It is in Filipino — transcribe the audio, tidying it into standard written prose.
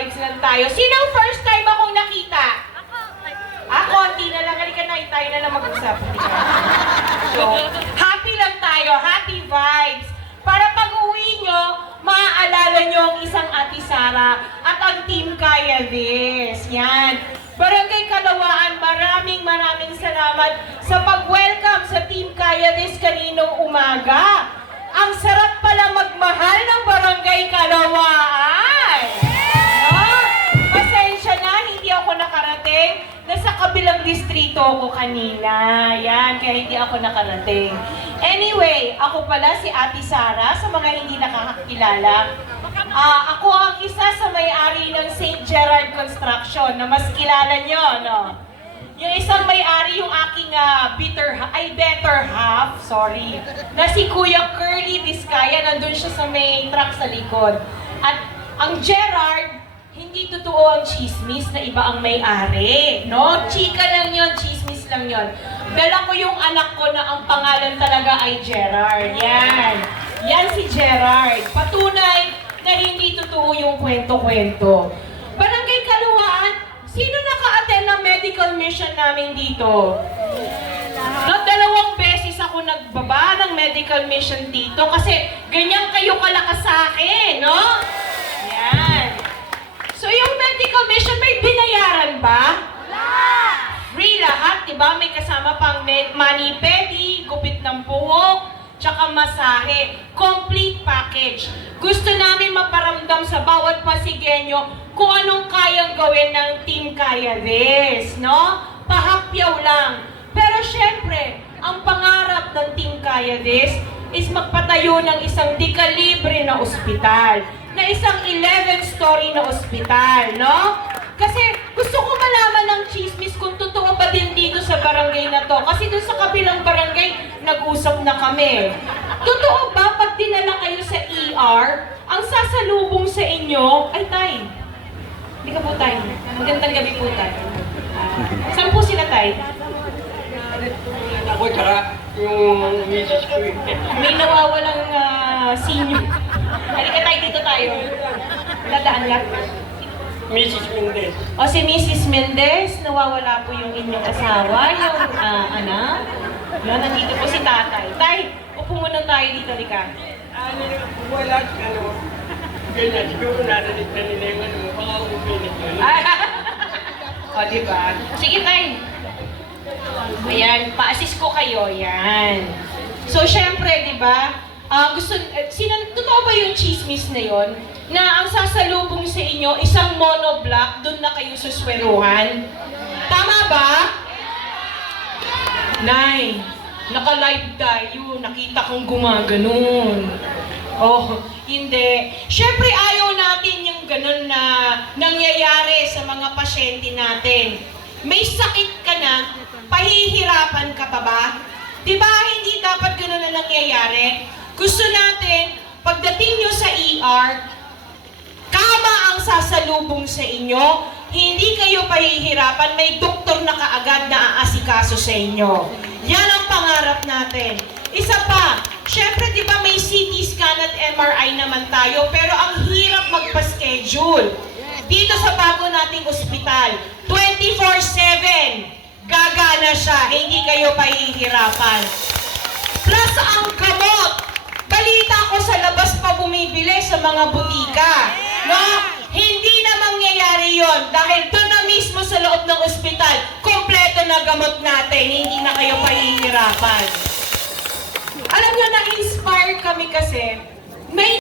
vibes lang tayo. Sinong first time akong nakita? Konti na lang. Halika na, tayo na lang mag-usap. So, happy lang tayo. Happy vibes. Para pag-uwi nyo, maaalala nyo ang isang Ate Sara at ang Team Kaya This. Yan. Barangay Kalawaan, maraming salamat sa pag-welcome sa Team Kaya This kaninong umaga. Ang sarap pala magmahal ng Barangay Kalawaan. No? Pasensya na, hindi ako nakarating. Nasa kabilang distrito ako kanina. Yan, kaya hindi ako nakarating. Anyway, ako pala si Ate Sara, sa mga hindi nakakakilala. Ako ang isa sa may-ari ng St. Gerard Construction na mas kilala nyo, no? Yung isang may-ari, yung aking better half, sorry, na si Kuya Curly Vizcaya, nandun siya sa may truck sa likod. At ang Gerard, hindi totoo ang chismis na iba ang may-ari, no? Chika lang yon, chismis lang yon. Dala ko yung anak ko na ang pangalan talaga ay Gerard. Yan. Yan si Gerard. Patunay na hindi totoo yung kwento-kwento. Barangay Kalawaan, sino naka-attend ng medical mission namin dito? No, 2 beses ako nagbaba ng medical mission dito kasi ganyan kayo kalakas sa akin, no? Yan. So yung medical mission, may binayaran ba? Free lahat, diba? May kasama pang mani-pedi, gupit ng buhok, tsaka masahe. Complete package. Gusto namin maparamdam sa bawat Pasigueño kung anong kayang gawin ng Team Kaya This, no? Pahapyaw lang. Pero syempre, ang pangarap ng Team Kaya This is magpatayo ng isang di-kalibre na ospital, na isang 11-story na ospital, no? Kasi gusto ko malaman ng chismis kung totoo ba din dito sa barangay na to. Kasi doon sa kabilang barangay, nag-usap na kami. Totoo ba pag dinala kayo sa ER, ang sasalubong sa inyo, ay tay, hindi ka po tay. Magandang gabi po tay. Saan po sila tay? Ako tsaka yung misis ko eh. May nawawalang senior. Halika tayo, dito tayo. Dadaan lang. Mrs. Mendez. O si Mrs. Mendez, nawawala po yung inyong asawa, yung anak. Yun, nandito po si tatay. Tay, upo muna tayo dito, lika. Wala, ganyan. Siguro narinig na nila yung baka umipinig yun. O, diba? Sige, tay. Ayan, pa-assist ko kayo, yan. So, syempre, diba, totoo ba yung chismis na yon? Na ang sasalubong sa inyo, isang monoblock, doon na kayo susweruhan? Tama ba? Nay, naka-live tayo, nakita kong gumaganon. Oh, hindi. Siyempre ayaw natin yung ganun na nangyayari sa mga pasyente natin. May sakit ka na, pahihirapan ka pa ba? Diba hindi dapat ganun na nangyayari? Gusto natin, pagdating nyo sa ER, kama ang sasalubong sa inyo, hindi kayo pahihirapan, may doktor na kaagad na aasikaso sa inyo. Yan ang pangarap natin. Isa pa, syempre di ba may CT scan at MRI naman tayo, pero ang hirap magpa-schedule. Dito sa bago nating ospital, 24/7, gagana siya, hindi kayo pahihirapan. Plus ang gamot, balita ko sa labas pa bumibili sa mga butika. No? Hindi na mangyayari yon dahil doon na mismo sa loob ng ospital, kompleto na gamot natin, hindi na kayo pahihirapan. Alam nyo, na-inspire kami kasi, may